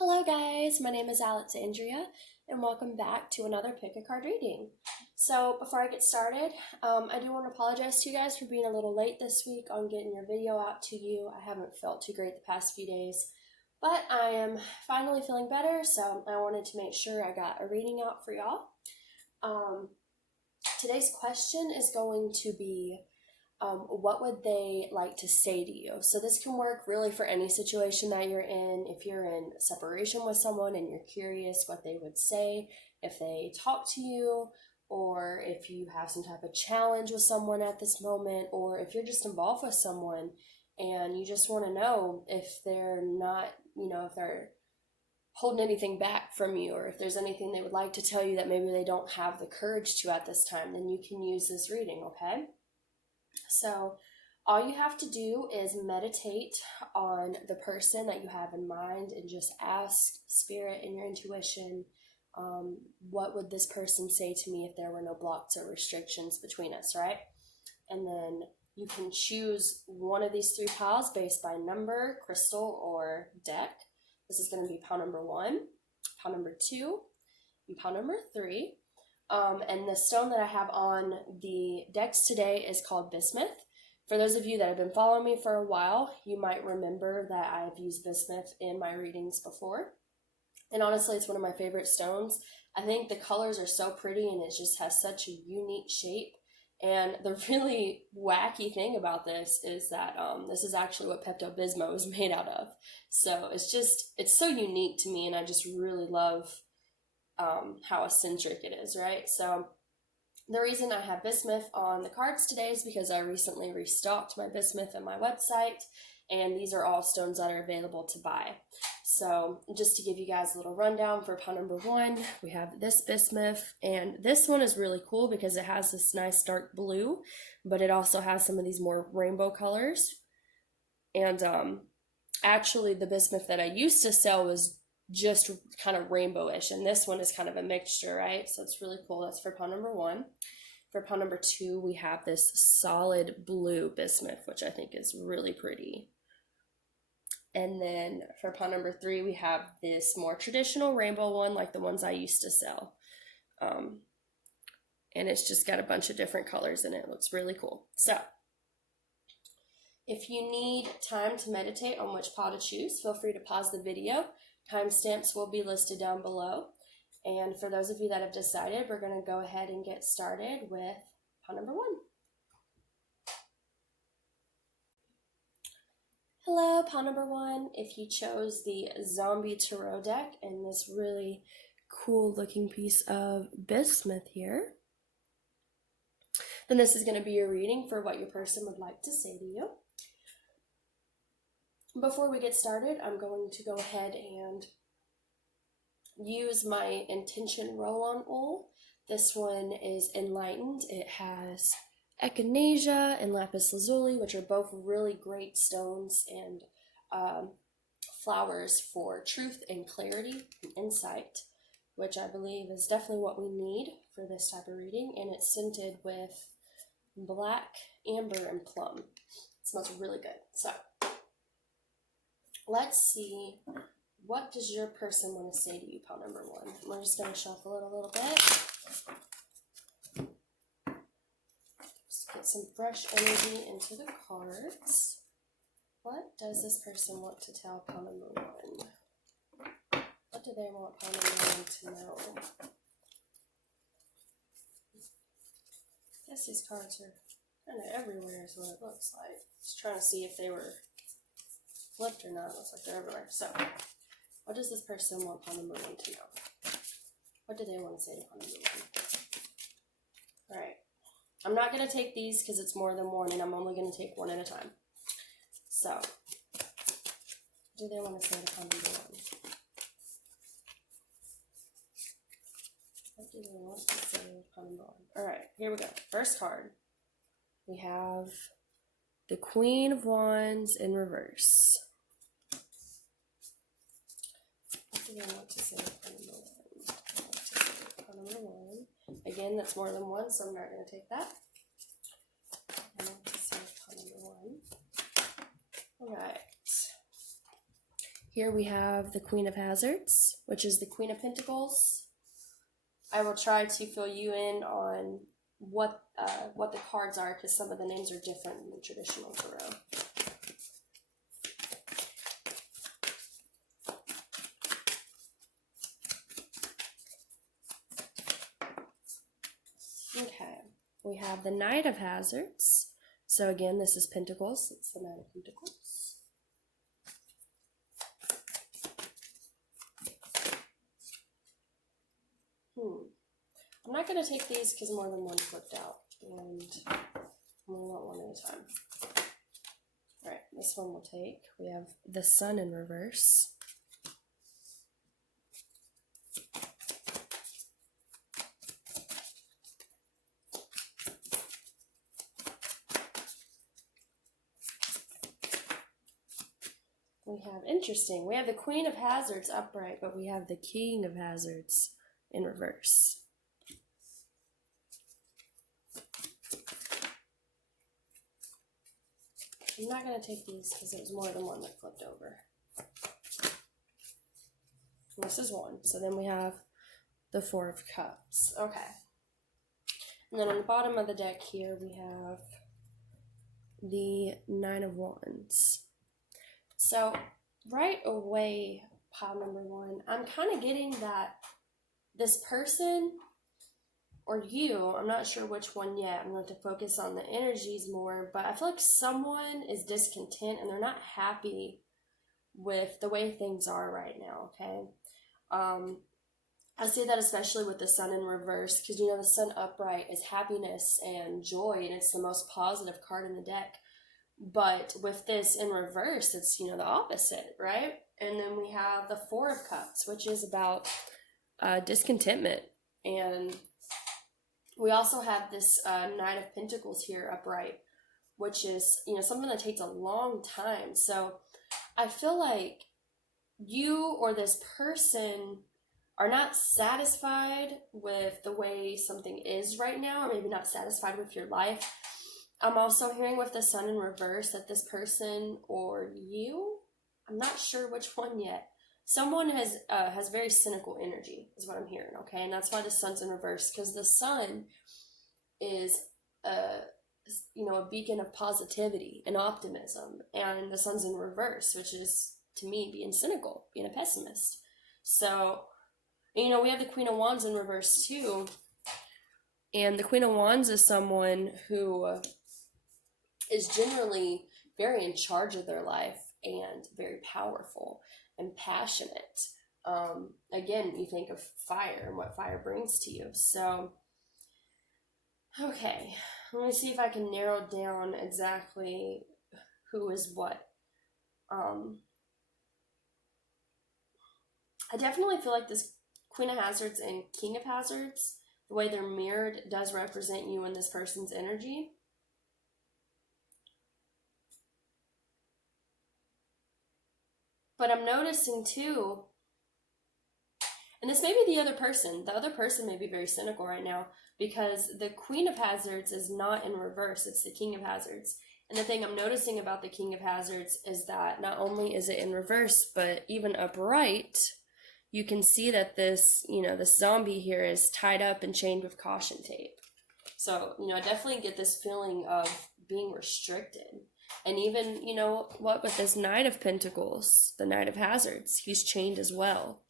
Hello guys, my name is Alexandria and welcome back to another pick a card reading. So before I get started, I do want to apologize to you guys for being a little late this week on getting your video out to you. I haven't felt too great the past few days, but I am finally feeling better, so I wanted to make sure I got a reading out for y'all. Today's question is going to be, what would they like to say to you? So this can work really for any situation that you're in. If you're in separation with someone and you're curious what they would say if they talk to you, or if you have some type of challenge with someone at this moment, or if you're just involved with someone and you just want to know if they're not, if they're holding anything back from you, or if there's anything they would like to tell you that maybe they don't have the courage to at this time, then you can use this reading, okay? So all you have to do is meditate on the person that you have in mind and just ask Spirit and your intuition, what would this person say to me if there were no blocks or restrictions between us, right? And then you can choose one of these three piles based by number, crystal, or deck. This is going to be pile number 1, pile number 2, and pile number 3. And the stone that I have on the decks today is called bismuth. For those of you that have been following me for a while, you might remember that I've used bismuth in my readings before. And honestly, it's one of my favorite stones. I think the colors are so pretty and it just has such a unique shape. And the really wacky thing about this is that this is actually what Pepto-Bismol is made out of. So it's so unique to me, and I just really love how eccentric it is, right? So the reason I have bismuth on the cards today is because I recently restocked my bismuth on my website, and these are all stones that are available to buy. So just to give you guys a little rundown for pile number 1, we have this bismuth, and this one is really cool because it has this nice dark blue, but it also has some of these more rainbow colors. And actually the bismuth that I used to sell was just kind of rainbowish, and this one is kind of a mixture, right? So it's really cool. That's for pile number 1. For pile number 2, we have this solid blue bismuth, which I think is really pretty. And then for pile number 3, we have this more traditional rainbow one, like the ones I used to sell. And it's just got a bunch of different colors in it. It looks really cool. So if you need time to meditate on which pile to choose, feel free to pause the video. Timestamps will be listed down below. And for those of you that have decided, we're going to go ahead and get started with pile number 1. Hello, pile number 1. If you chose the Zombie Tarot deck and this really cool looking piece of bismuth here, then this is going to be your reading for what your person would like to say to you. Before we get started, I'm going to go ahead and use my intention roll-on oil. This one is enlightened. It has echinacea and lapis lazuli, which are both really great stones and flowers for truth and clarity and insight, which I believe is definitely what we need for this type of reading. And it's scented with black, amber, and plum. It smells really good. So let's see, what does your person want to say to you, pile number 1? We're just going to shuffle it a little bit. Just get some fresh energy into the cards. What does this person want to tell pile number 1? What do they want pile number 1 to know? I guess these cards are kind of everywhere is what it looks like. Just trying to see if they were flipped or not. Looks like they're everywhere. So, what does this person want pile number 1 to know? What do they want to say to pile number 1? Alright. I'm not going to take these because it's more than one, and I'm only going to take one at a time. So, what do they want to say to pile number 1? What do they want to say to pile number 1? Alright, here we go. First card. We have the Queen of Wands in reverse. What do they want to say to pile number 1? Pile number 1. Again, that's more than one, so I'm not going to take that. I want to say pile number 1. Alright. Here we have the Queen of Hazards, which is the Queen of Pentacles. I will try to fill you in on what the cards are, because some of the names are different in the traditional tarot. Okay, we have the Knight of Hazards. So again, this is Pentacles. It's the Knight of Pentacles. I'm not going to take these because more than one flipped out, and I only want one at a time. Alright, this one we'll take. We have the Sun in reverse. We have, interesting, we have the Queen of Hazards upright, but we have the King of Hazards in reverse. I'm not going to take these because it was more than one that flipped over. This is one. So then we have the Four of Cups. Okay. And then on the bottom of the deck here, we have the Nine of Wands. So right away, pile number one, I'm kind of getting that this person, or you, I'm not sure which one yet, I'm going to focus on the energies more, but I feel like someone is discontent and they're not happy with the way things are right now, okay? I say that especially with the Sun in reverse, because the Sun upright is happiness and joy, and it's the most positive card in the deck. But with this in reverse, it's, the opposite, right? And then we have the Four of Cups, which is about discontentment. And we also have this Knight of Pentacles here upright, which is, something that takes a long time. So I feel like you or this person are not satisfied with the way something is right now, or maybe not satisfied with your life. I'm also hearing with the Sun in reverse that this person or you, I'm not sure which one yet, someone has very cynical energy is what I'm hearing, okay? And that's why the Sun's in reverse, because the Sun is a beacon of positivity and optimism, and the Sun's in reverse, which is, to me, being cynical, being a pessimist. So, we have the Queen of Wands in reverse too, and the Queen of Wands is someone who is generally very in charge of their life and very powerful and passionate. Again, you think of fire and what fire brings to you. So, okay, let me see if I can narrow down exactly who is what. I definitely feel like this Queen of Hazards and King of Hazards, the way they're mirrored, does represent you and this person's energy. But I'm noticing too, and this may be the other person may be very cynical right now, because the Queen of Hazards is not in reverse, it's the King of Hazards. And the thing I'm noticing about the King of Hazards is that not only is it in reverse, but even upright, you can see that this, this zombie here is tied up and chained with caution tape. So, I definitely get this feeling of being restricted. And even, with this Knight of Pentacles, the Knight of Hazards, he's chained as well.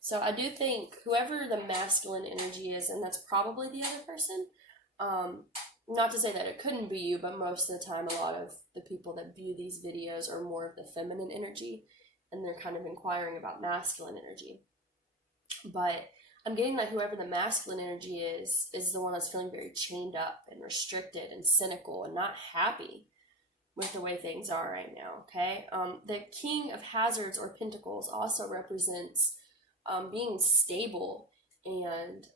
So I do think whoever the masculine energy is, and that's probably the other person, not to say that it couldn't be you, but most of the time a lot of the people that view these videos are more of the feminine energy, and they're kind of inquiring about masculine energy. But I'm getting that whoever the masculine energy is the one that's feeling very chained up and restricted and cynical and not happy with the way things are right now, okay? The King of Hazards or Pentacles also represents being stable and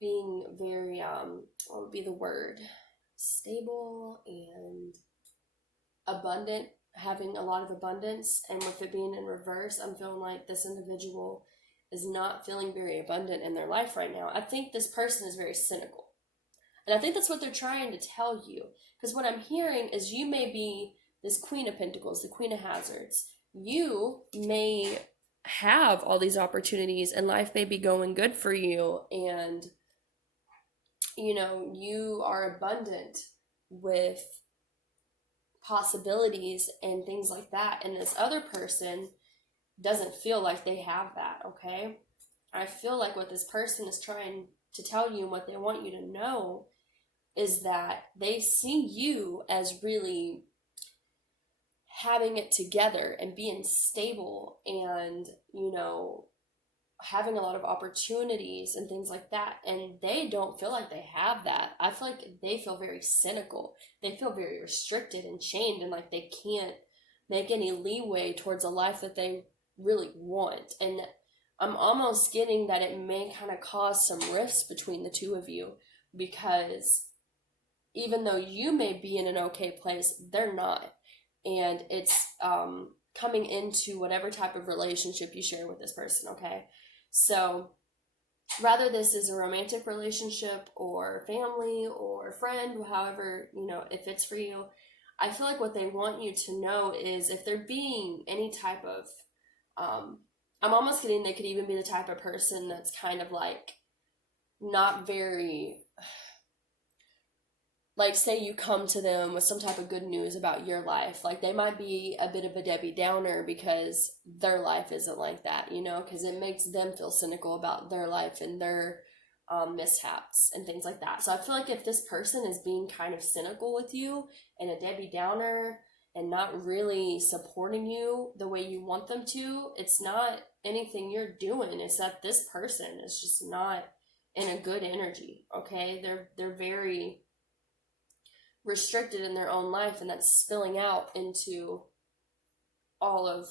being very, what would be the word? Stable and abundant, having a lot of abundance. And with it being in reverse, I'm feeling like this individual is not feeling very abundant in their life right now. I think this person is very cynical. And I think that's what they're trying to tell you. Because what I'm hearing is you may be this Queen of Pentacles, the Queen of Hazards, you may have all these opportunities and life may be going good for you, and you are abundant with possibilities and things like that, and this other person doesn't feel like they have that. Okay, I feel like what this person is trying to tell you and what they want you to know is that they see you as really having it together and being stable, and having a lot of opportunities and things like that, and they don't feel like they have that. I feel like they feel very cynical. They feel very restricted and chained, and like they can't make any leeway towards a life that they really want. And I'm almost getting that it may kind of cause some rifts between the two of you, because even though you may be in an okay place, they're not. And it's coming into whatever type of relationship you share with this person, okay? So rather this is a romantic relationship or family or friend, however, it fits for you, I feel like what they want you to know is if they're being any type of, I'm almost getting they could even be the type of person that's kind of like not very, like say you come to them with some type of good news about your life, like they might be a bit of a Debbie Downer because their life isn't like that, because it makes them feel cynical about their life and their mishaps and things like that. So I feel like if this person is being kind of cynical with you and a Debbie Downer and not really supporting you the way you want them to, it's not anything you're doing. It's that this person is just not in a good energy, okay? They're very restricted in their own life, and that's spilling out into all of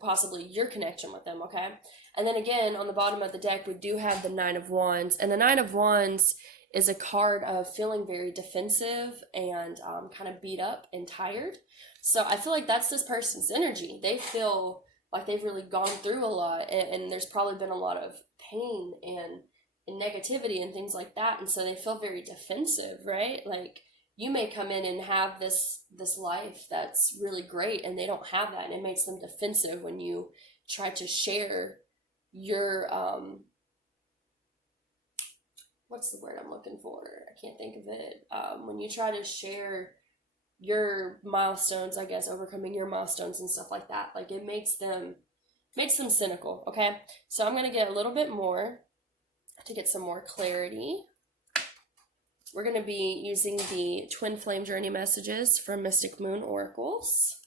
possibly your connection with them, okay? And then again, on the bottom of the deck, we do have the Nine of Wands, and the Nine of Wands is a card of feeling very defensive and kind of beat up and tired. So I feel like that's this person's energy. They feel like they've really gone through a lot, and there's probably been a lot of pain and negativity and things like that, and so they feel very defensive, right? Like you may come in and have this life that's really great, and they don't have that, and it makes them defensive when you try to share your what's the word I'm looking for? I can't think of it. When you try to share your milestones, I guess, overcoming your milestones and stuff like that, like it makes them cynical. Okay, so I'm gonna get a little bit more to get some more clarity. We're going to be using the Twin Flame Journey messages from Mystic Moon Oracles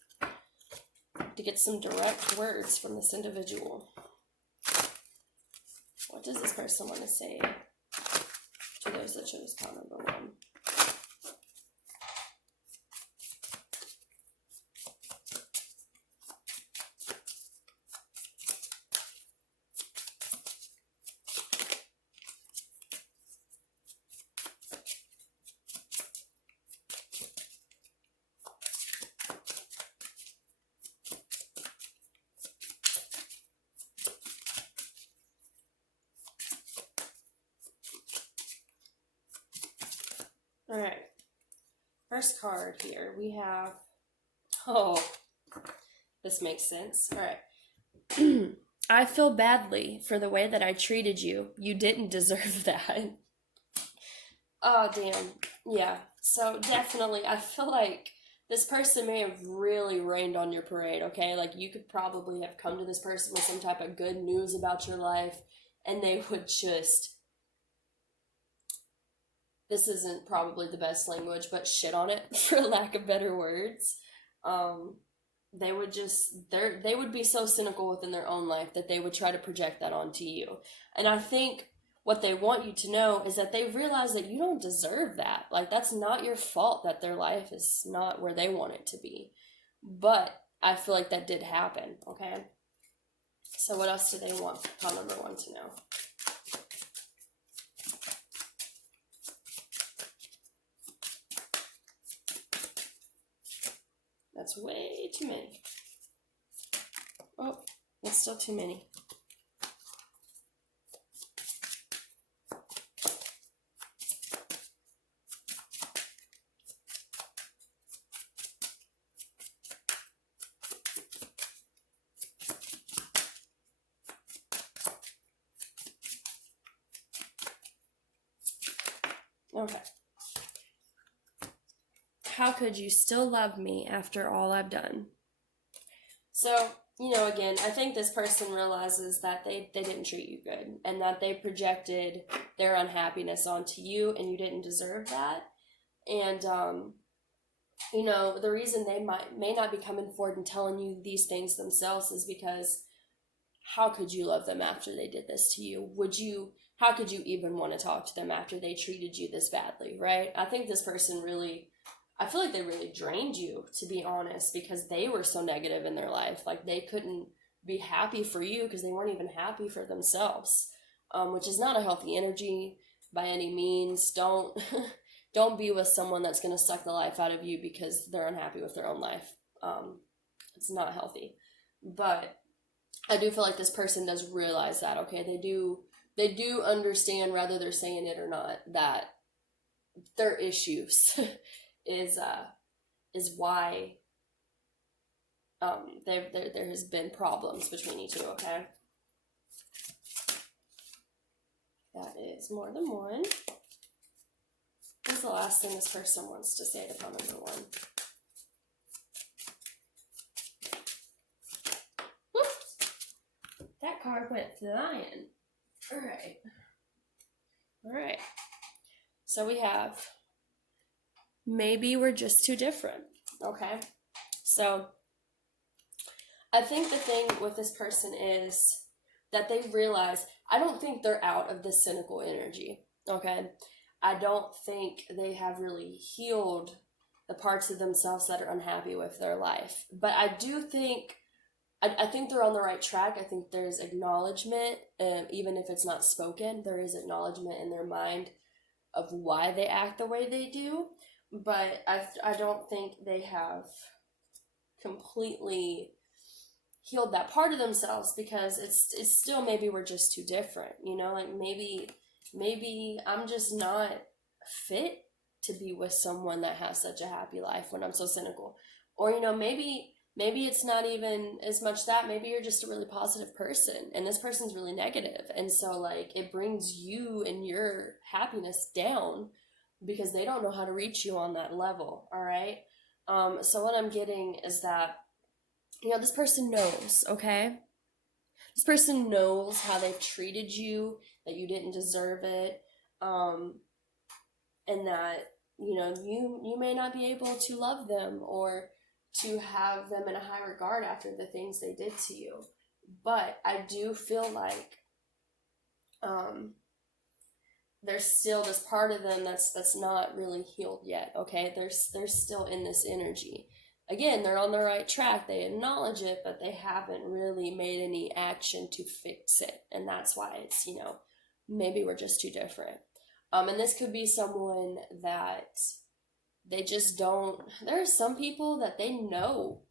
to get some direct words from this individual. What does this person want to say to those that chose pile number 1? All right, first card here, we have, this makes sense. All right. I feel badly for the way that I treated you. You didn't deserve that. Oh, damn. Yeah. So definitely, I feel like this person may have really rained on your parade, okay? Like you could probably have come to this person with some type of good news about your life, and they would just, this isn't probably the best language, but shit on it, for lack of better words. They would be so cynical within their own life that they would try to project that onto you. And I think what they want you to know is that they realize that you don't deserve that. Like, that's not your fault that their life is not where they want it to be. But I feel like that did happen, okay? So what else do they want pile number 1 to know? That's way too many. Oh, that's still too many. Okay. How could you still love me after all I've done? So, again, I think this person realizes that they didn't treat you good and that they projected their unhappiness onto you and you didn't deserve that. And, the reason they may not be coming forward and telling you these things themselves is because how could you love them after they did this to you? How could you even want to talk to them after they treated you this badly, right? I think this person I feel like they really drained you, to be honest, because they were so negative in their life. Like, they couldn't be happy for you because they weren't even happy for themselves, which is not a healthy energy by any means. Don't don't be with someone that's going to suck the life out of you because they're unhappy with their own life. It's not healthy. But I do feel like this person does realize that, okay, they do understand, whether they're saying it or not, that their issues is why there has been problems between you two, okay? That is more than one. What's the last thing this person wants to say to pile number one? Whoops! That card went flying. Alright. So we have, maybe we're just too different, okay? So I think the thing with this person is that they realize, I don't think they're out of this cynical energy, okay? I don't think they have really healed the parts of themselves that are unhappy with their life. But I do think, I think they're on the right track. I think there's acknowledgement, even if it's not spoken, there is acknowledgement in their mind of why they act the way they do. But I don't think they have completely healed that part of themselves, because it's still, maybe we're just too different, like maybe I'm just not fit to be with someone that has such a happy life when I'm so cynical. Or, maybe it's not even as much that, maybe you're just a really positive person and this person's really negative. And so, like, it brings you and your happiness down because they don't know how to reach you on that level, all right? So what I'm getting is that, this person knows, okay? This person knows how they've treated you, that you didn't deserve it, and that, you may not be able to love them or to have them in a high regard after the things they did to you. But I do feel like there's still this part of them that's not really healed yet, okay? They're still in this energy. Again, they're on the right track. They acknowledge it, but they haven't really made any action to fix it. And that's why it's, maybe we're just too different. And this could be someone that they just don't, there are some people that they know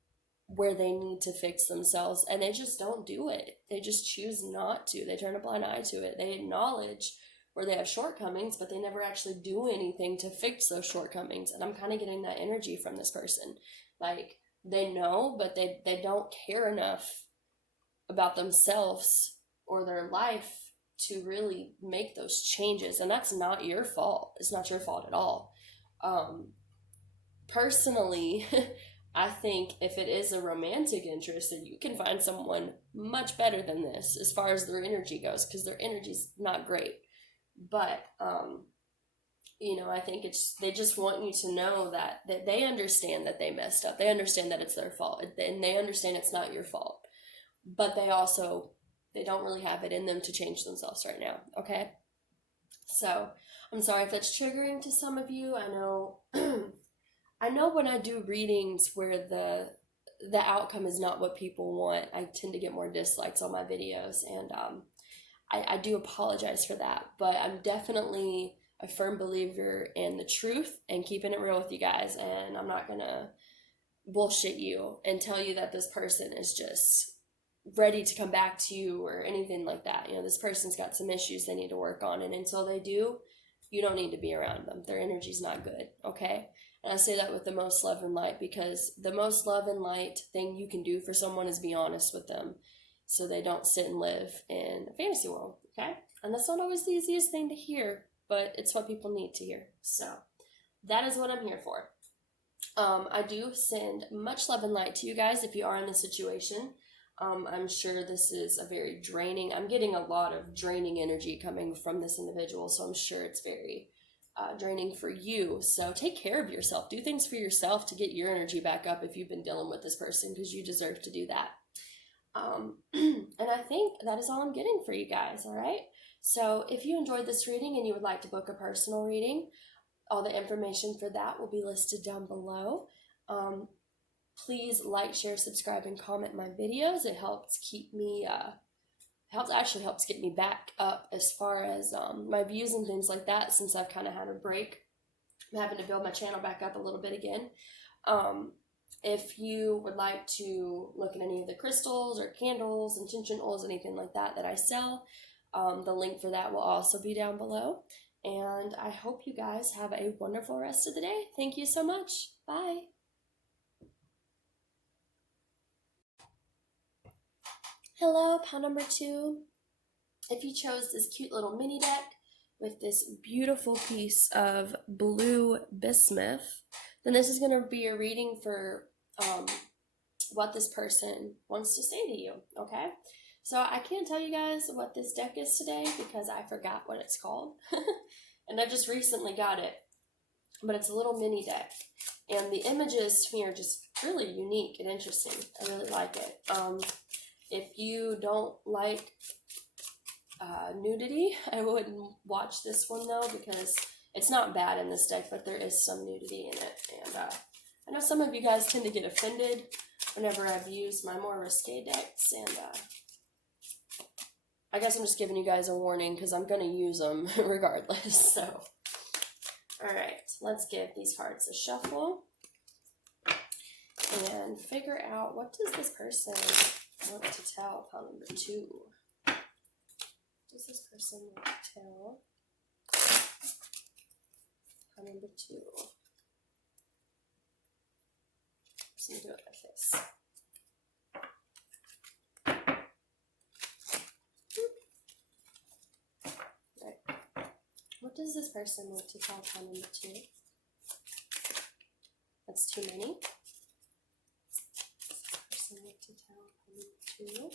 where they need to fix themselves and they just don't do it. They just choose not to. They turn a blind eye to it. They acknowledge where they have shortcomings, but they never actually do anything to fix those shortcomings. And I'm kind of getting that energy from this person. Like, they know, but they don't care enough about themselves or their life to really make those changes. And that's not your fault. It's not your fault at all. Personally, I think if it is a romantic interest, then you can find someone much better than this as far as their energy goes, because their energy's not great. But I think they just want you to know that they understand that they messed up. They understand that it's their fault, and they understand it's not your fault. But they don't really have it in them to change themselves right now, okay? So, I'm sorry if that's triggering to some of you. I know I know when I do readings where the outcome is not what people want, I tend to get more dislikes on my videos, and I do apologize for that. But I'm definitely a firm believer in the truth and keeping it real with you guys, and I'm not gonna bullshit you and tell you that this person is just ready to come back to you or anything like that. This person's got some issues they need to work on, and until they do, you don't need to be around them. Their energy's not good, okay? And I say that with the most love and light, because the most love and light thing you can do for someone is be honest with them so they don't sit and live in a fantasy world, okay? And that's not always the easiest thing to hear, but it's what people need to hear. So that is what I'm here for. I do send much love and light to you guys if you are in this situation. I'm sure this is a very draining, I'm getting a lot of draining energy coming from this individual, so I'm sure it's very draining for you. So take care of yourself. Do things for yourself to get your energy back up if you've been dealing with this person, because you deserve to do that. And I think that is all I'm getting for you guys, all right? So if you enjoyed this reading and you would like to book a personal reading, all the information for that will be listed down below. Please like, share, subscribe, and comment my videos. It helps keep me, helps get me back up as far as my views and things like that, since I've kind of had a break. I'm having to build my channel back up a little bit again. If you would like to look at any of the crystals or candles, intention oils, anything like that that I sell, the link for that will also be down below. And I hope you guys have a wonderful rest of the day. Thank you so much. Bye. Hello, pal number 2. If you chose this cute little mini deck with this beautiful piece of blue bismuth, then this is going to be a reading for what this person wants to say to you, okay? So I can't tell you guys what this deck is today because I forgot what it's called. And I just recently got it. But it's a little mini deck. And the images to me are just really unique and interesting. I really like it. If you don't like nudity, I wouldn't watch this one though, because it's not bad in this deck, but there is some nudity in it. And I know some of you guys tend to get offended whenever I've used my more risque decks, and I guess I'm just giving you guys a warning because I'm going to use them regardless. So, alright, let's give these cards a shuffle and figure out, what does this person want to tell pile number 2? What does this person want to tell pile number 2? I'm just going to do it like this. What does this person want to tell pile number 2? That's too many. What does this person want to tell pile number 2?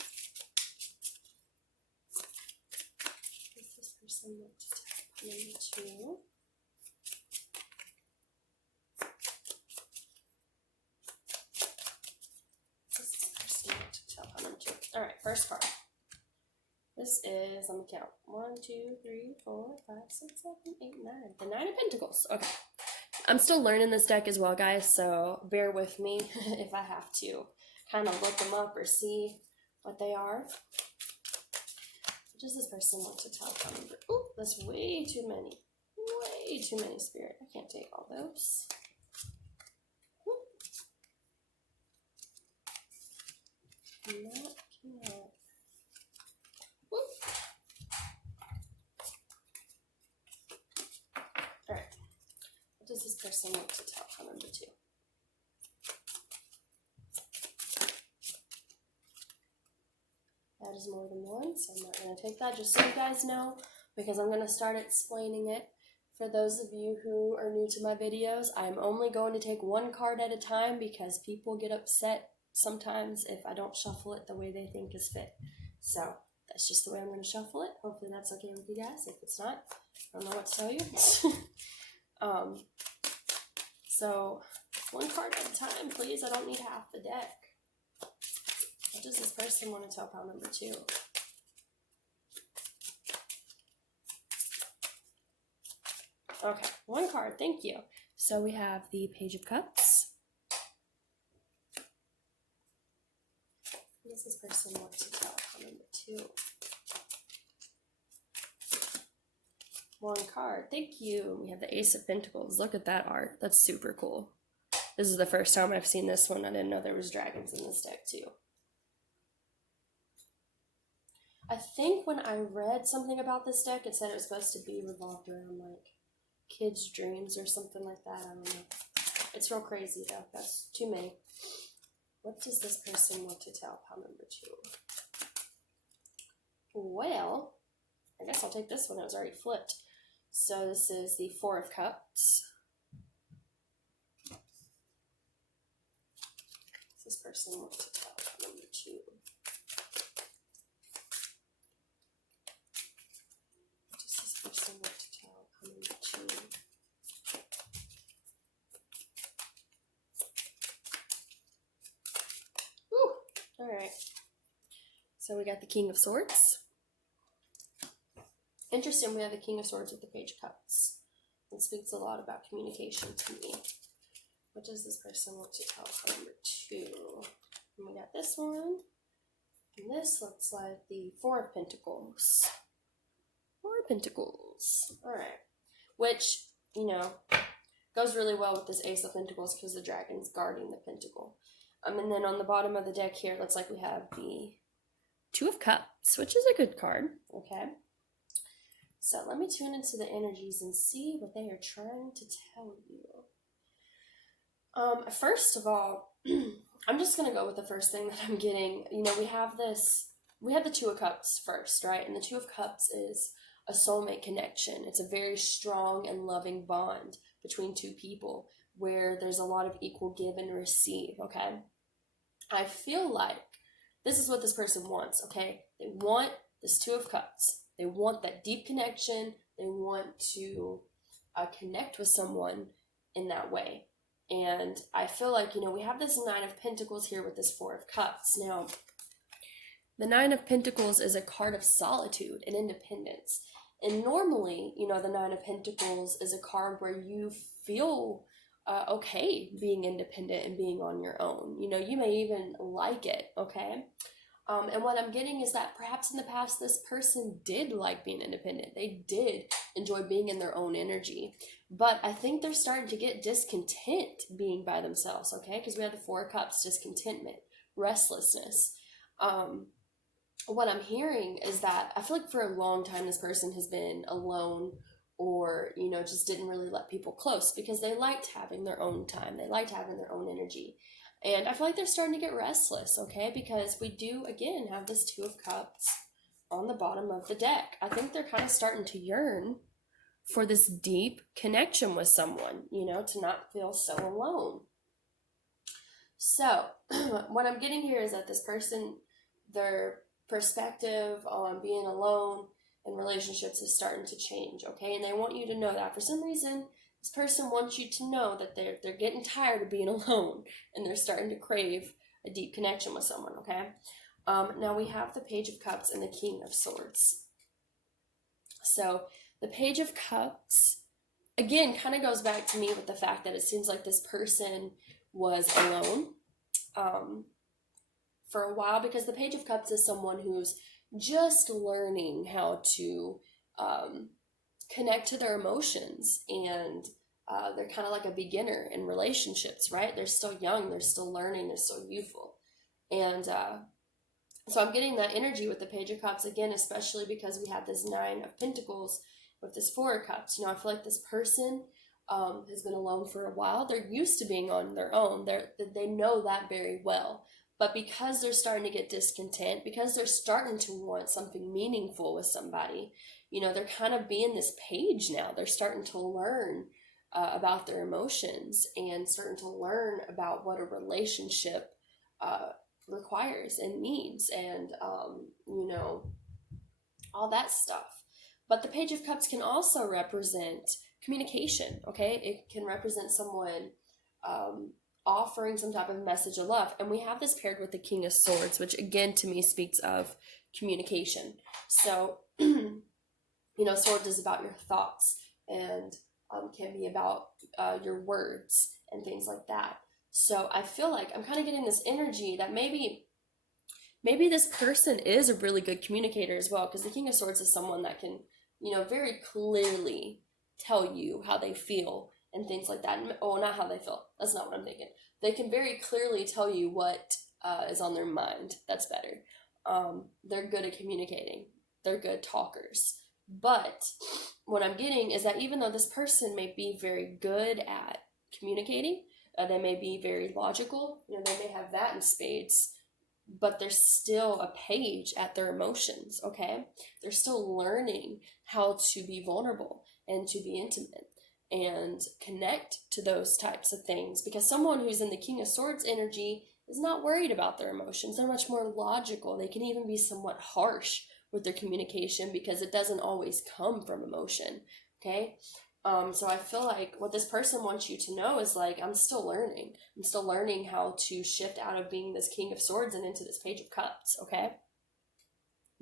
What does this person want to tell pile number 2? What does this person want to tell pile number 2? Alright, first card. This is, let me count, 1, 2, 3, 4, 5, 6, 7, 8, 9. The 9 of Pentacles. Okay. I'm still learning this deck as well, guys, so bear with me if I have to kind of look them up or see what they are. What does this person want to tell them? Oh, that's way too many. Way too many, Spirit. I can't take all those. Cannot. Alright. What does this person want to tell pile number 2? That is more than one, so I'm not going to take that, just so you guys know, because I'm going to start explaining it. For those of you who are new to my videos, I'm only going to take one card at a time because people get upset sometimes if I don't shuffle it the way they think is fit. So that's just the way I'm going to shuffle it. Hopefully that's okay with you guys. If it's not, I don't know what to tell you. So one card at a time, please. I don't need half the deck. What does this person want to tell pile number 2? Okay, one card. Thank you. So we have the Page of Cups. What does this person want to tell pile number 2? One card. Thank you. We have the Ace of Pentacles. Look at that art. That's super cool. This is the first time I've seen this one. I didn't know there was dragons in this deck too. I think when I read something about this deck, it said it was supposed to be revolved around like kids' dreams or something like that. I don't know. It's real crazy though. That's too many. What does this person want to tell pile number 2? Well, I guess I'll take this one. It was already flipped. So this is the Four of Cups. This person wants to tell number 2. What does this person want to tell number 2? Woo! Alright. So we got the King of Swords. Interesting, we have the King of Swords with the Page of Cups. It speaks a lot about communication to me. What does this person want to tell for number 2? And we got this one. And this looks like the Four of Pentacles. Four of Pentacles. Alright. Which, you know, goes really well with this Ace of Pentacles because the dragon's guarding the pentacle. And then on the bottom of the deck here, it looks like we have the Two of Cups, which is a good card. Okay. So let me tune into the energies and see what they are trying to tell you. First of all, I'm just going to go with the first thing that I'm getting. You know, we have the Two of Cups first, right? And the Two of Cups is a soulmate connection. It's a very strong and loving bond between two people where there's a lot of equal give and receive, okay? I feel like this is what this person wants, okay? They want this Two of Cups. They want that deep connection. They want to connect with someone in that way. And I feel like, you know, we have this Nine of Pentacles here with this Four of Cups. Now, the Nine of Pentacles is a card of solitude and independence. And normally, you know, the Nine of Pentacles is a card where you feel okay being independent and being on your own. You know, you may even like it, okay? And what I'm getting is that perhaps in the past, this person did like being independent. They did enjoy being in their own energy. But I think they're starting to get discontent being by themselves, okay? Because we have the Four of Cups, discontentment, restlessness. What I'm hearing is that I feel like for a long time, this person has been alone or, you know, just didn't really let people close because they liked having their own time. They liked having their own energy. And I feel like they're starting to get restless, okay? Because we do, again, have this Two of Cups on the bottom of the deck. I think they're kind of starting to yearn for this deep connection with someone, you know, to not feel so alone. So, what I'm getting here is that this person, their perspective on being alone in relationships is starting to change, okay? And they want you to know that for some reason, this person wants you to know that they're getting tired of being alone and they're starting to crave a deep connection with someone, okay? Now we have the Page of Cups and the King of Swords. So the Page of Cups, again, kind of goes back to me with the fact that it seems like this person was alone for a while because the Page of Cups is someone who's just learning how to connect to their emotions, and they're kind of like a beginner in relationships, right? They're still young, they're still learning, they're still youthful. And so I'm getting that energy with the Page of Cups again, especially because we have this Nine of Pentacles with this Four of Cups. You know, I feel like this person has been alone for a while. They're used to being on their own. They know that very well. But because they're starting to get discontent, because they're starting to want something meaningful with somebody, you know, they're kind of being this page now. They're starting to learn about their emotions and starting to learn about what a relationship requires and needs and, you know, all that stuff. But the Page of Cups can also represent communication, okay? It can represent someone offering some type of message of love. And we have this paired with the King of Swords, which again to me speaks of communication. So, you know, swords is about your thoughts and can be about your words and things like that. So I feel like I'm kind of getting this energy that maybe this person is a really good communicator as well, because the King of Swords is someone that can, you know, very clearly tell you how they feel and things like that. Oh, not how they feel. That's not what I'm thinking. They can very clearly tell you what is on their mind. That's better. They're good at communicating. They're good talkers. But what I'm getting is that even though this person may be very good at communicating, they may be very logical, you know, they may have that in spades, but they're still a page at their emotions, okay? They're still learning how to be vulnerable and to be intimate and connect to those types of things. Because someone who's in the King of Swords energy is not worried about their emotions. They're much more logical. They can even be somewhat harsh with their communication because it doesn't always come from emotion. Okay? So I feel like what this person wants you to know is like, I'm still learning. I'm still learning how to shift out of being this King of Swords and into this Page of Cups, okay?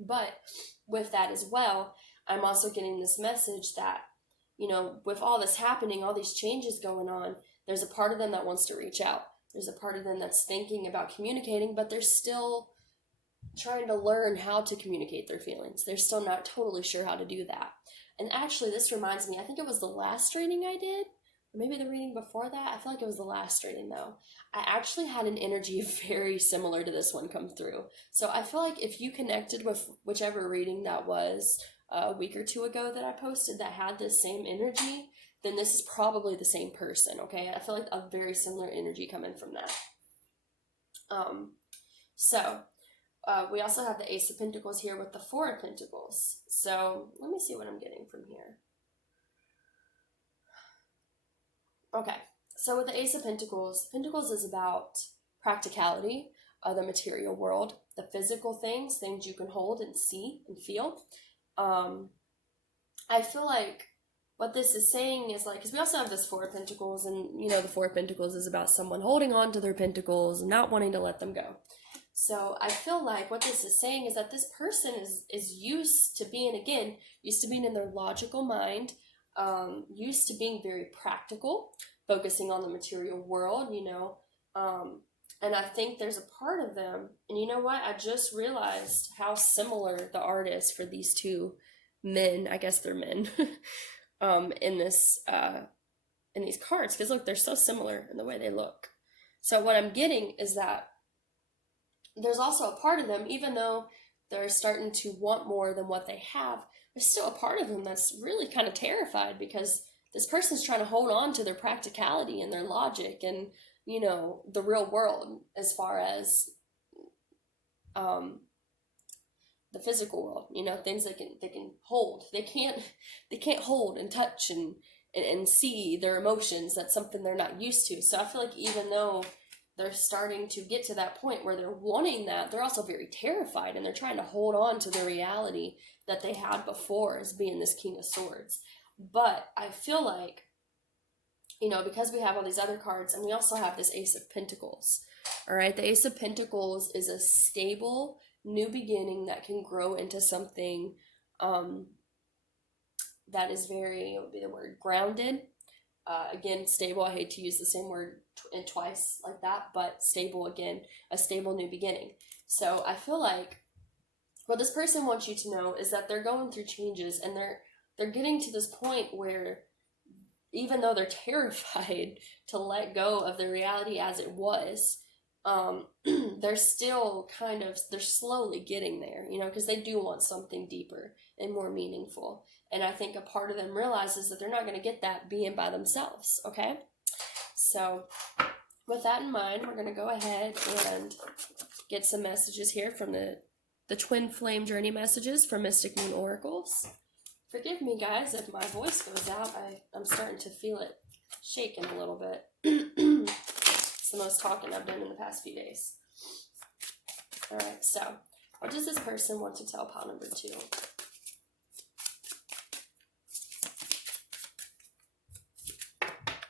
But with that as well, I'm also getting this message that, with all this happening, all these changes going on, there's a part of them that wants to reach out. There's a part of them that's thinking about communicating, but they're still trying to learn how to communicate their feelings. They're still not totally sure how to do that. And actually, this reminds me, I think it was the last reading I did, or maybe the reading before that. I feel like it was the last reading, though. I actually had an energy very similar to this one come through. So I feel like if you connected with whichever reading that was a week or two ago that I posted that had this same energy, then this is probably the same person, okay? I feel like a very similar energy coming from that. We also have the Ace of Pentacles here with the Four of Pentacles. So let me see what I'm getting from here. Okay, so with the Ace of Pentacles, Pentacles is about practicality, the material world, the physical things you can hold and see and feel. I feel like what this is saying is like, because we also have this Four of Pentacles, and the Four of Pentacles is about someone holding on to their pentacles and not wanting to let them go. So I feel like what this is saying is that this person is used to being in their logical mind, used to being very practical, focusing on the material world, and I think there's a part of them, and you know what? I just realized how similar the art is for these two men. I guess they're men in these cards, because look, they're so similar in the way they look. So what I'm getting is that there's also a part of them, even though they're starting to want more than what they have, there's still a part of them that's really kind of terrified because this person's trying to hold on to their practicality and their logic and, the real world as far as the physical world, things they can hold. They can't hold and touch and see their emotions. That's something they're not used to. So I feel like even though they're starting to get to that point where they're wanting that, they're also very terrified and they're trying to hold on to the reality that they had before as being this King of Swords. But I feel like, because we have all these other cards and we also have this Ace of Pentacles, all right? The Ace of Pentacles is a stable new beginning that can grow into something that is very, what would be the word, grounded. Again, stable, I hate to use the same word twice like that, but stable, again, a stable new beginning. So I feel like what this person wants you to know is that they're going through changes and they're getting to this point where even though they're terrified to let go of the reality as it was, they're still they're slowly getting there, because they do want something deeper and more meaningful. And I think a part of them realizes that they're not going to get that being by themselves, okay? So with that in mind, we're going to go ahead and get some messages here from the Twin Flame Journey messages from Mystic Moon Oracles. Forgive me, guys, if my voice goes out. I'm starting to feel it shaking a little bit. It's the most talking I've done in the past few days. All right, so what does this person want to tell pile number 2?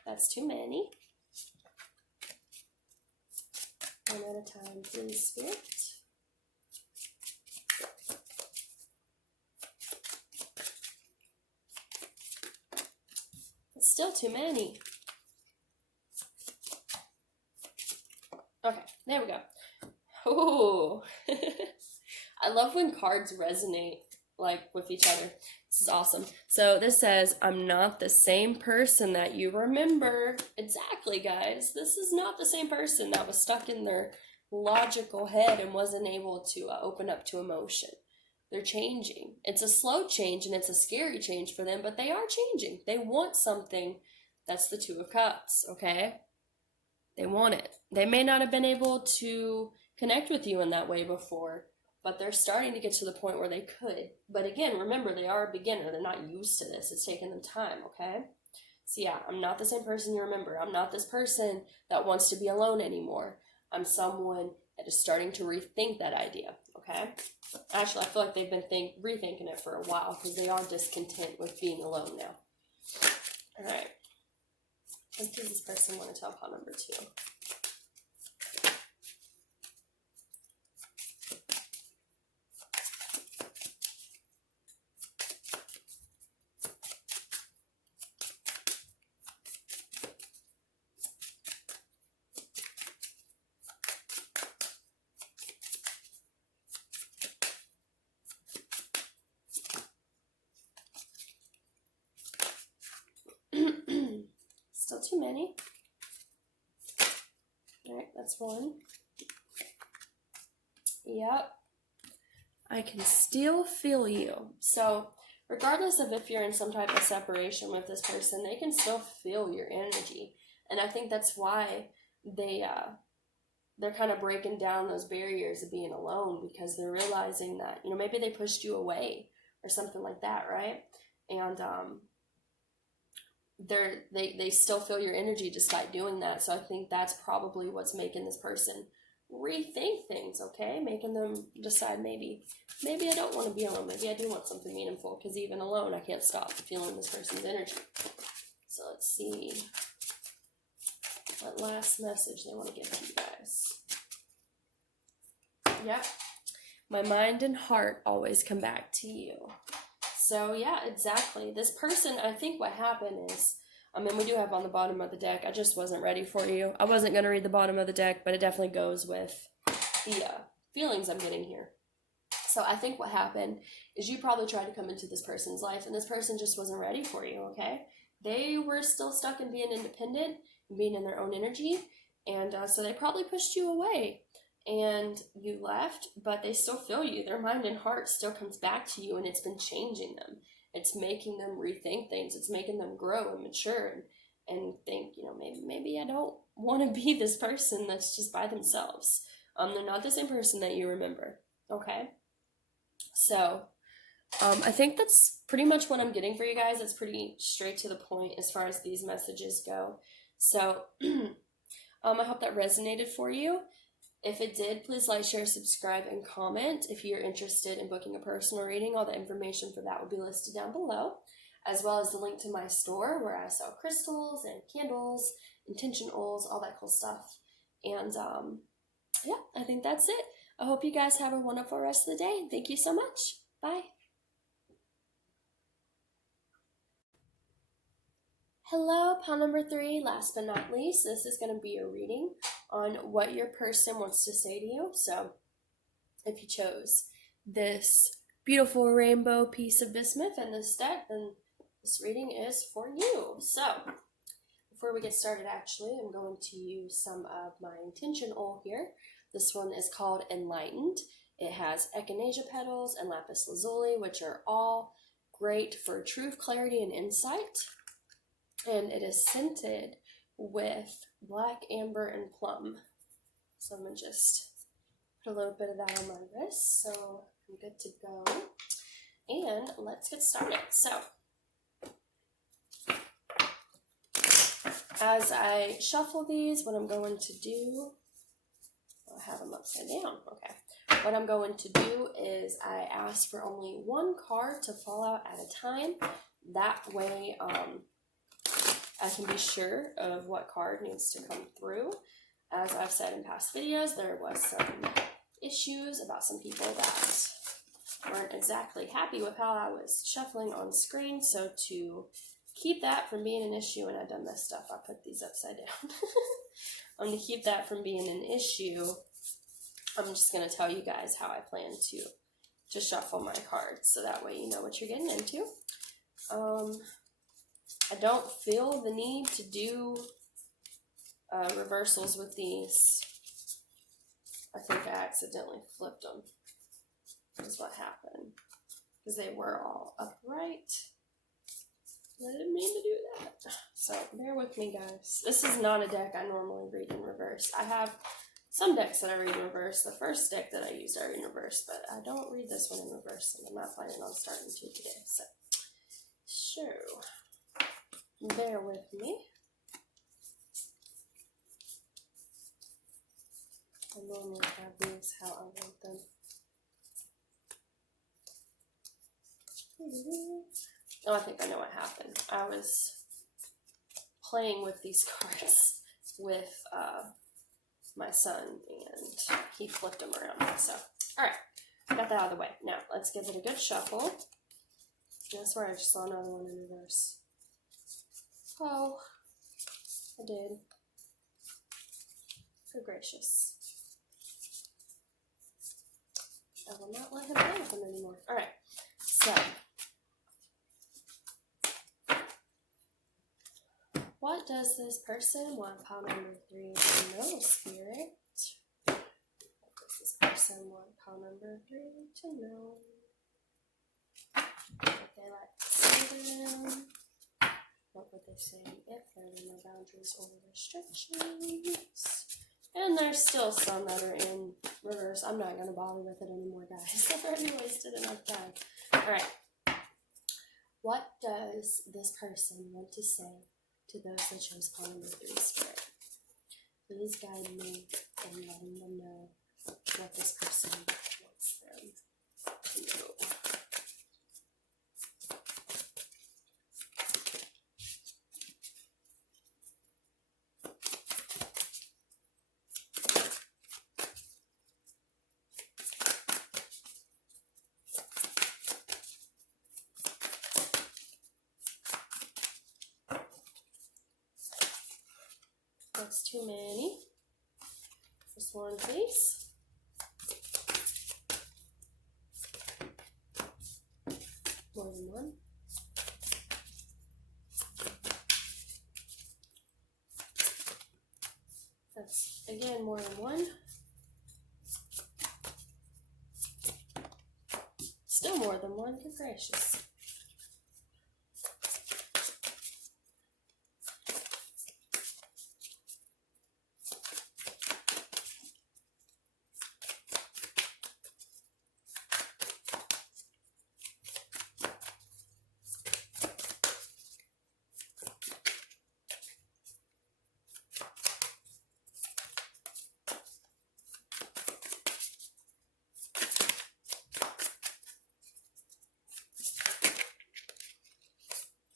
That's too many. One at a time, please, Spirit. It's still too many. Okay, there we go. Oh, I love when cards resonate with each other. This is awesome. So this says, I'm not the same person that you remember. Exactly, guys. This is not the same person that was stuck in their logical head and wasn't able to open up to emotion. They're changing. It's a slow change and it's a scary change for them, but they are changing. They want something. That's the Two of Cups, okay? They want it. They may not have been able to connect with you in that way before, but they're starting to get to the point where they could. But again, remember, they are a beginner. They're not used to this. It's taking them time, okay? So yeah, I'm not the same person you remember. I'm not this person that wants to be alone anymore. I'm someone that is starting to rethink that idea, okay? Actually, I feel like they've been rethinking it for a while because they are discontent with being alone now. All right. What does this person want to tell pile number 2? Still too many. All right, that's 1. Yep. I can still feel you. So regardless of if you're in some type of separation with this person, they can still feel your energy. And I think that's why they're kind of breaking down those barriers of being alone, because they're realizing that, maybe they pushed you away or something like that, right? And they still feel your energy despite doing that. So I think that's probably what's making this person rethink things, okay? Making them decide maybe I don't want to be alone. Maybe I do want something meaningful, because even alone, I can't stop feeling this person's energy. So let's see what last message they want to give to you guys. Yeah. My mind and heart always come back to you. So yeah, exactly. This person, I think what happened is, we do have on the bottom of the deck, I just wasn't ready for you. I wasn't going to read the bottom of the deck, but it definitely goes with the feelings I'm getting here. So I think what happened is you probably tried to come into this person's life, and this person just wasn't ready for you, okay? They were still stuck in being independent, being in their own energy, and so they probably pushed you away. And you left, but they still feel you. Their mind and heart still comes back to you, and it's been changing them. It's making them rethink things. It's making them grow and mature and think, maybe I don't want to be this person that's just by themselves. They're not the same person that you remember, okay? So I think that's pretty much what I'm getting for you guys. It's pretty straight to the point as far as these messages go. So I hope that resonated for you. If it did, please like, share, subscribe, and comment. If you're interested in booking a personal reading, all the information for that will be listed down below, as well as the link to my store where I sell crystals and candles, intention oils, all that cool stuff. And yeah, I think that's it. I hope you guys have a wonderful rest of the day. Thank you so much. Bye. Hello, pile number 3. Last but not least, this is going to be a reading on what your person wants to say to you. So if you chose this beautiful rainbow piece of bismuth in this deck, then this reading is for you. So before we get started, actually, I'm going to use some of my intention oil here. This one is called Enlightened. It has echinacea petals and lapis lazuli, which are all great for truth, clarity, and insight. And it is scented with black, amber, and plum. So I'm going to just put a little bit of that on my wrist, so I'm good to go. And let's get started. So as I shuffle these, what I'm going to do, I have them upside down, okay. What I'm going to do is I ask for only one card to fall out at a time. That way, I can be sure of what card needs to come through. As I've said in past videos, there was some issues about some people that weren't exactly happy with how I was shuffling on screen. So to keep that from being an issue, and I've done this stuff, I put these upside down. To keep that from being an issue, I'm just going to tell you guys how I plan to shuffle my cards, so that way you know what you're getting into. I don't feel the need to do reversals with these. I think I accidentally flipped them, is what happened, because they were all upright. I didn't mean to do that. So bear with me, guys. This is not a deck I normally read in reverse. I have some decks that I read in reverse. The first deck that I used I read in reverse, but I don't read this one in reverse, and I'm not planning on starting to today. So bear with me. I normally have these how I want them. Oh, I think I know what happened. I was playing with these cards with my son, and he flipped them around. So, alright, got that out of the way. Now, let's give it a good shuffle. I swear I just saw another one in reverse. Oh, I did. Good gracious. I will not let him play with them anymore. Alright, so what does this person want pile number 3 to know, Spirit? What does this person want pile number 3 to know? What they like to say to them? What would they say if there were no boundaries or restrictions? And there's still some that are in reverse. I'm not going to bother with it anymore, guys. I've already wasted enough time. Alright. What does this person want to say to those that chose pile number 3, Spirit? Please guide me in letting them know what this person wants them to know. That's too many. Just one, please. More than one. That's, again, more than one. Still more than one. Good gracious.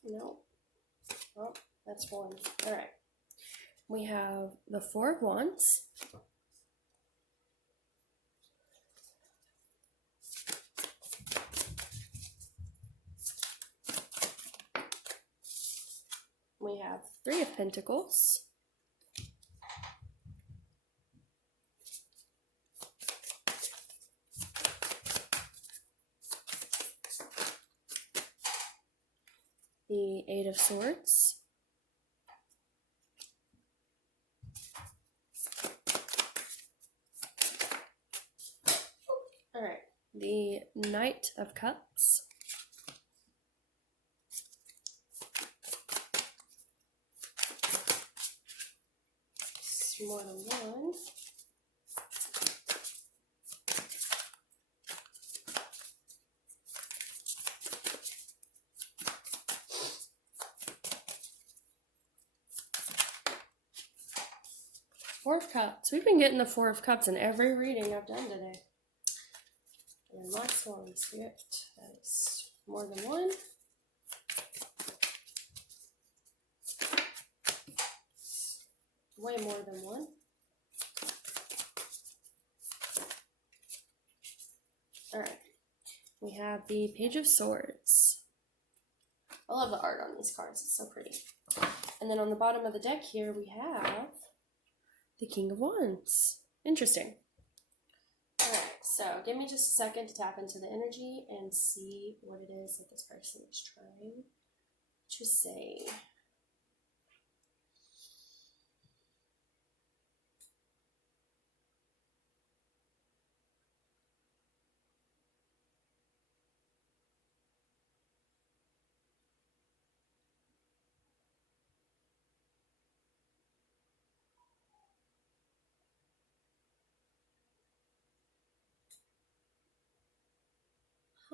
No. Oh, that's one. Alright. We have the 4 of Wands. We have 3 of Pentacles. The 8 of Swords. Alright, the Knight of Cups. It's more than one. Four of Cups. We've been getting the 4 of Cups in every reading I've done today. And last one, Spirit. That is more than one. Way more than one. Alright. We have the Page of Swords. I love the art on these cards. It's so pretty. And then on the bottom of the deck here, we have the King of Wands. Interesting. Alright, so give me just a second to tap into the energy and see what it is that this person is trying to say.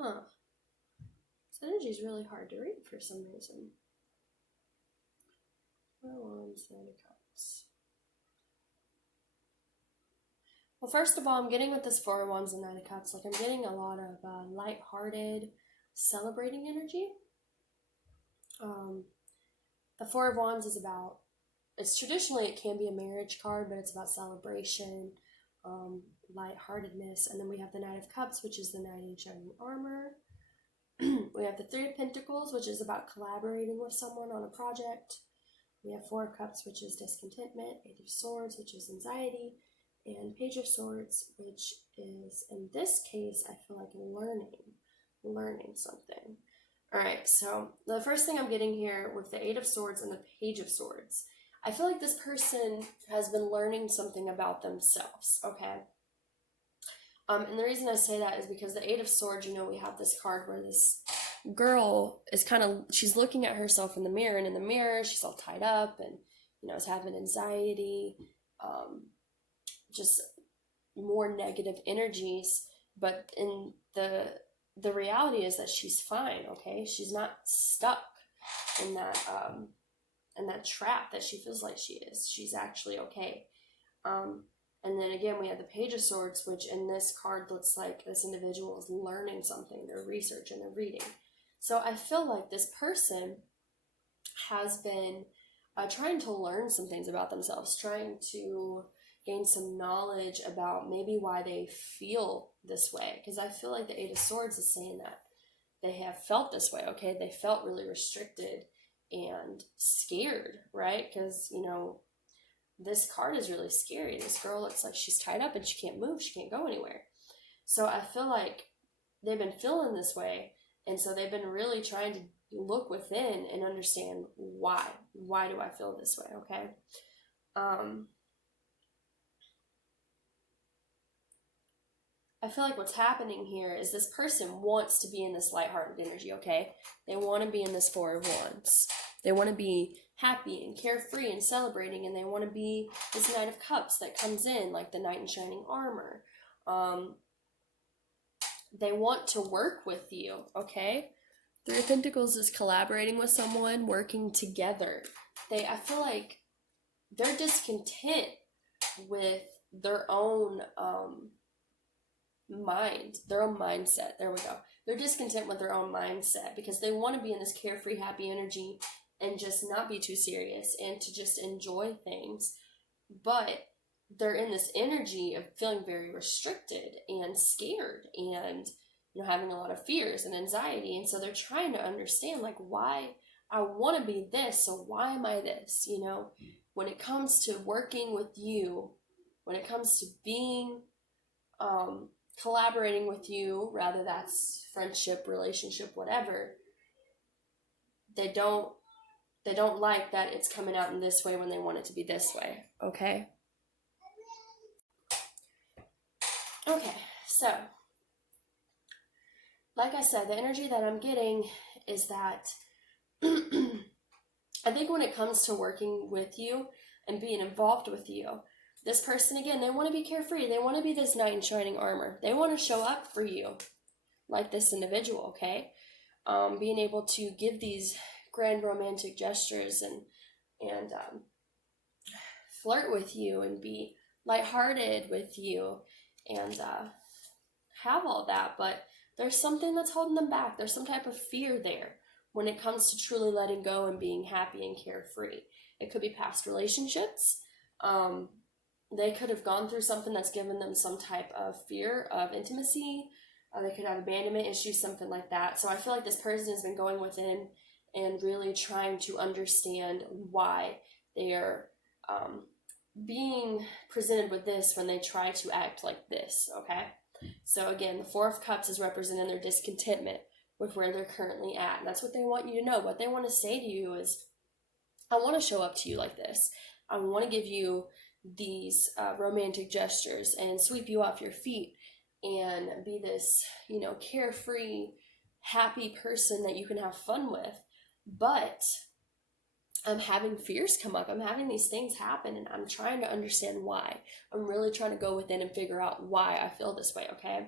Huh. This energy is really hard to read for some reason. 4 of Wands, 9 of Cups. Well, first of all, I'm getting with this 4 of Wands and 9 of Cups, like I'm getting a lot of lighthearted, celebrating energy. The 4 of Wands is about, it's traditionally, it can be a marriage card, but it's about celebration, lightheartedness. And then we have the Knight of Cups, which is the Knight in shining armor. We have the 3 of Pentacles, which is about collaborating with someone on a project. We have 4 of Cups, which is discontentment, 8 of Swords, which is anxiety, and Page of Swords, which is, in this case, I feel like learning something. All right, so the first thing I'm getting here with the 8 of Swords and the Page of Swords, I feel like this person has been learning something about themselves, okay? And the reason I say that is because the 8 of Swords, you know, we have this card where this girl is she's looking at herself in the mirror, and in the mirror, she's all tied up and, you know, is having anxiety, just more negative energies. But in the reality is that she's fine, okay? She's not stuck in that trap that she feels like she is. She's actually okay. And then again, we have the Page of Swords, which in this card looks like this individual is learning something. They're researching, they're reading. So I feel like this person has been trying to learn some things about themselves, trying to gain some knowledge about maybe why they feel this way. Because I feel like the 8 of Swords is saying that they have felt this way, okay? They felt really restricted and scared, right? Because, you know, this card is really scary. This girl looks like she's tied up and she can't move. She can't go anywhere. So I feel like they've been feeling this way. And so they've been really trying to look within and understand why. Why do I feel this way, okay? I feel like what's happening here is this person wants to be in this lighthearted energy, okay? They want to be in this 4 of Wands. They want to be happy and carefree and celebrating, and they want to be this Knight of Cups that comes in, like the Knight in shining armor. They want to work with you, okay? 3 of Pentacles is collaborating with someone, working together. I feel like they're discontent with their own their own mindset. There we go. They're discontent with their own mindset because they want to be in this carefree, happy energy and just not be too serious and to just enjoy things. But they're in this energy of feeling very restricted and scared and, you know, having a lot of fears and anxiety. And so they're trying to understand, like, why I want to be this, so why am I this? You know, when it comes to working with you, when it comes to being collaborating with you, rather that's friendship, relationship, whatever, they don't like that it's coming out in this way when they want it to be this way, okay? Okay, so like I said, the energy that I'm getting is that I think when it comes to working with you and being involved with you, this person, again, they want to be carefree. They want to be this Knight in shining armor. They want to show up for you like this individual, okay? Being able to give these grand romantic gestures and flirt with you and be lighthearted with you and have all that. But there's something that's holding them back. There's some type of fear there when it comes to truly letting go and being happy and carefree. It could be past relationships. They could have gone through something that's given them some type of fear of intimacy. They could have abandonment issues, something like that. So I feel like this person has been going within and really trying to understand why they are being presented with this when they try to act like this, okay? So again, the 4 of Cups is representing their discontentment with where they're currently at. And that's what they want you to know. What they want to say to you is, I want to show up to you like this. I want to give you these romantic gestures and sweep you off your feet and be this, you know, carefree, happy person that you can have fun with. But I'm having fears come up. I'm having these things happen and I'm trying to understand why. I'm really trying to go within and figure out why I feel this way, okay?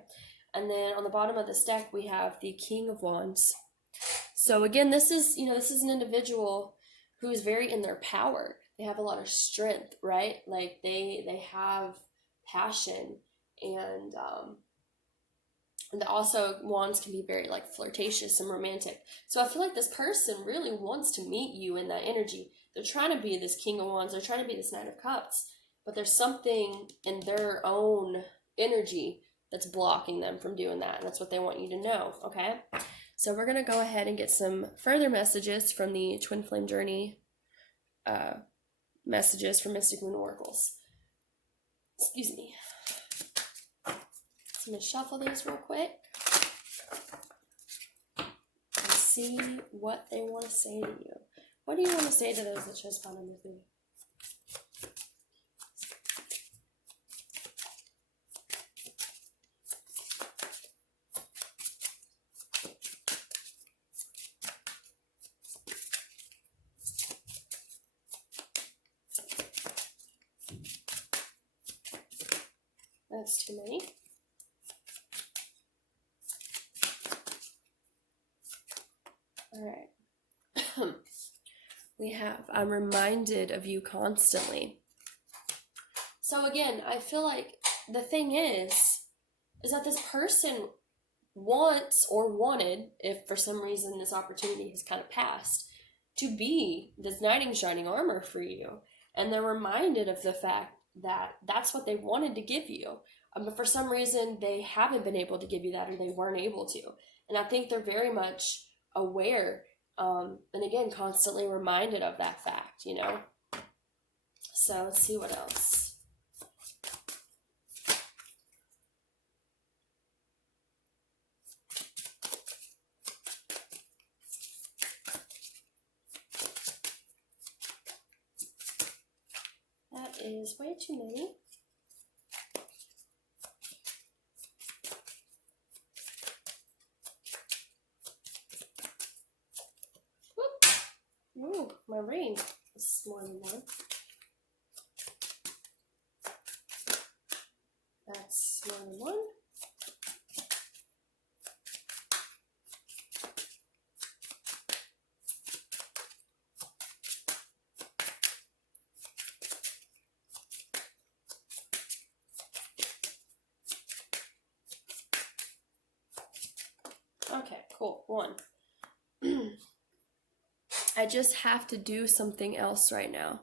And then on the bottom of this deck, we have the King of Wands. So again, this is an individual who is very in their power. They have a lot of strength, right? Like they have passion, and also wands can be very like flirtatious and romantic. So I feel like this person really wants to meet you in that energy. They're trying to be this King of Wands. They're trying to be this Knight of Cups, but there's something in their own energy that's blocking them from doing that. And that's what they want you to know, okay? So we're going to go ahead and get some further messages from the Twin Flame Journey messages from Mystic Moon Oracles. Excuse me. So I'm going to shuffle these real quick and see what they want to say to you. What do you want to say to those that chose pile number 3? That's too many. All right. We have, I'm reminded of you constantly. So again, I feel like the thing is that this person wants or wanted, if for some reason this opportunity has kind of passed, to be this knight in shining armor for you. And they're reminded of the fact that that's what they wanted to give you. But for some reason, they haven't been able to give you that, or they weren't able to. And I think they're very much aware, and again, constantly reminded of that fact, you know? So let's see what else. That is way too many. Ooh, my ring is more than one. That's more than one. Okay, cool. One. I just have to do something else right now.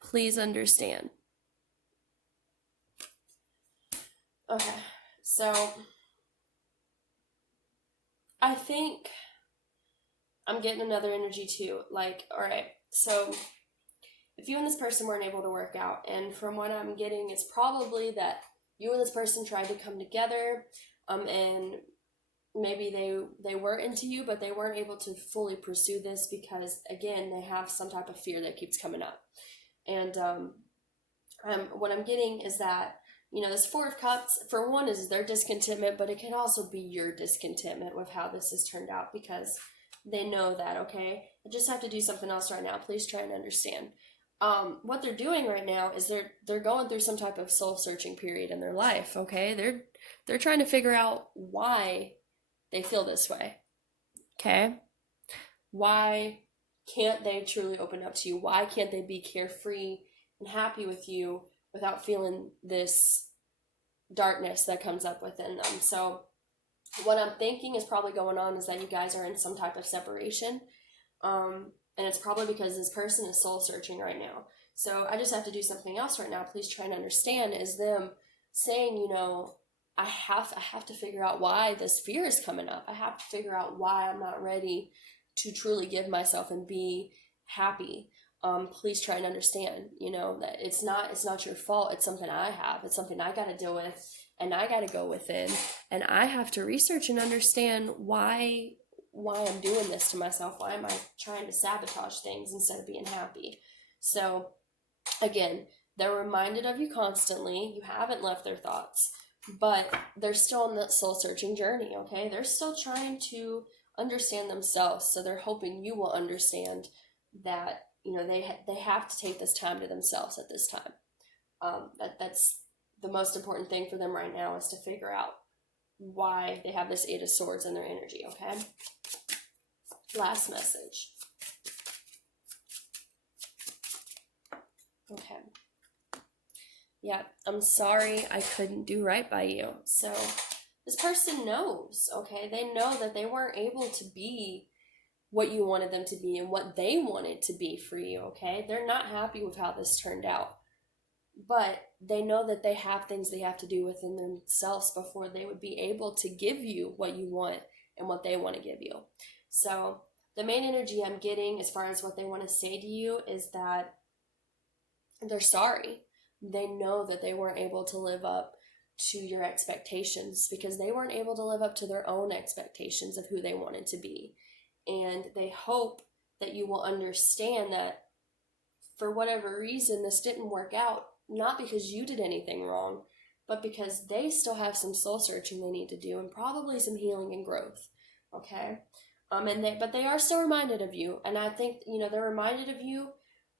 Please understand. Okay, so I think I'm getting another energy too. Like, all right, so if you and this person weren't able to work out, and from what I'm getting, it's probably that you and this person tried to come together, and maybe they were into you, but they weren't able to fully pursue this because, again, they have some type of fear that keeps coming up. And what I'm getting is that, you know, this Four of Cups, for one, is their discontentment, but it can also be your discontentment with how this has turned out, because they know that, okay, I just have to do something else right now. Please try and understand. What they're doing right now is they're going through some type of soul-searching period in their life, okay? They're trying to figure out why they feel this way, okay? Why can't they truly open up to you? Why can't they be carefree and happy with you without feeling this darkness that comes up within them? So what I'm thinking is probably going on is that you guys are in some type of separation, and it's probably because this person is soul searching right now. So I just have to do something else right now. Please try and understand, is them saying, you know, I have to figure out why this fear is coming up. I have to figure out why I'm not ready to truly give myself and be happy. Please try and understand, you know, that it's not your fault. It's something I have. It's something I got to deal with, and I got to go within, and I have to research and understand why I'm doing this to myself. Why am I trying to sabotage things instead of being happy? So again, they're reminded of you constantly. You haven't left their thoughts, but they're still on that soul searching journey, okay? They're still trying to understand themselves, so they're hoping you will understand that, you know, they have to take this time to themselves at this time. That's the most important thing for them right now, is to figure out why they have this Eight of Swords in their energy, okay? Last message. Okay. Yeah, I'm sorry I couldn't do right by you. So this person knows, okay? They know that they weren't able to be what you wanted them to be and what they wanted to be for you, okay? They're not happy with how this turned out. But they know that they have things they have to do within themselves before they would be able to give you what you want and what they want to give you. So the main energy I'm getting as far as what they want to say to you is that they're sorry. They know that they weren't able to live up to your expectations because they weren't able to live up to their own expectations of who they wanted to be. And they hope that you will understand that for whatever reason this didn't work out, not because you did anything wrong, but because they still have some soul searching they need to do and probably some healing and growth. Okay? But they are still reminded of you. And I think, they're reminded of you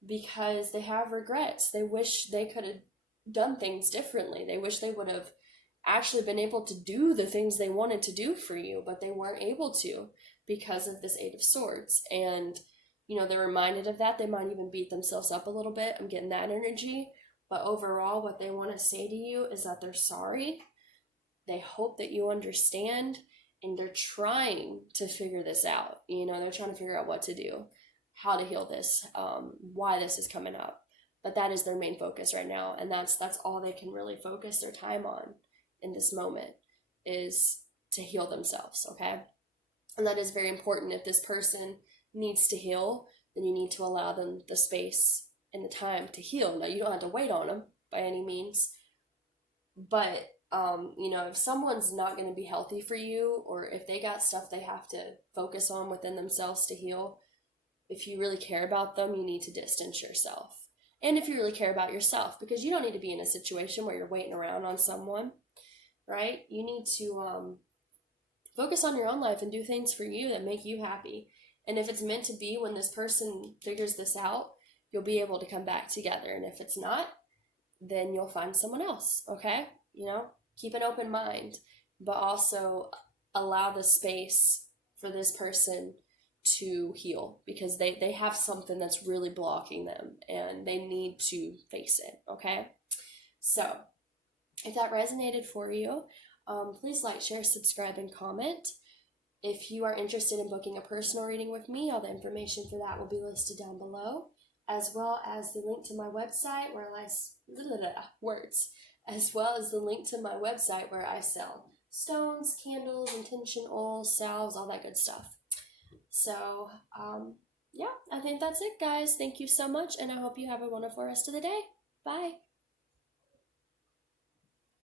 because they have regrets. They wish they could have done things differently. They wish they would have actually been able to do the things they wanted to do for you, but they weren't able to because of this Eight of Swords. And, they're reminded of that. They might even beat themselves up a little bit. I'm getting that energy. But overall, what they want to say to you is that they're sorry. They hope that you understand, and they're trying to figure this out. They're trying to figure out what to do, how to heal this, why this is coming up. But that is their main focus right now, and that's all they can really focus their time on in this moment is to heal themselves, okay? And that is very important. If this person needs to heal, then you need to allow them the space and the time to heal. Now, you don't have to wait on them by any means, but if someone's not going to be healthy for you, or if they got stuff they have to focus on within themselves to heal, if you really care about them, you need to distance yourself. And if you really care about yourself, because you don't need to be in a situation where you're waiting around on someone, right? You need to focus on your own life and do things for you that make you happy. And if it's meant to be, when this person figures this out, you'll be able to come back together. And if it's not, then you'll find someone else, okay? Keep an open mind, but also allow the space for this person to heal, because they have something that's really blocking them and they need to face it, okay? So if that resonated for you, please like, share, subscribe, and comment. If you are interested in booking a personal reading with me, all the information for that will be listed down below, as well as the link to my website where I sell stones, candles, intention oils, salves, all that good stuff. So, I think that's it, guys. Thank you so much, and I hope you have a wonderful rest of the day. Bye.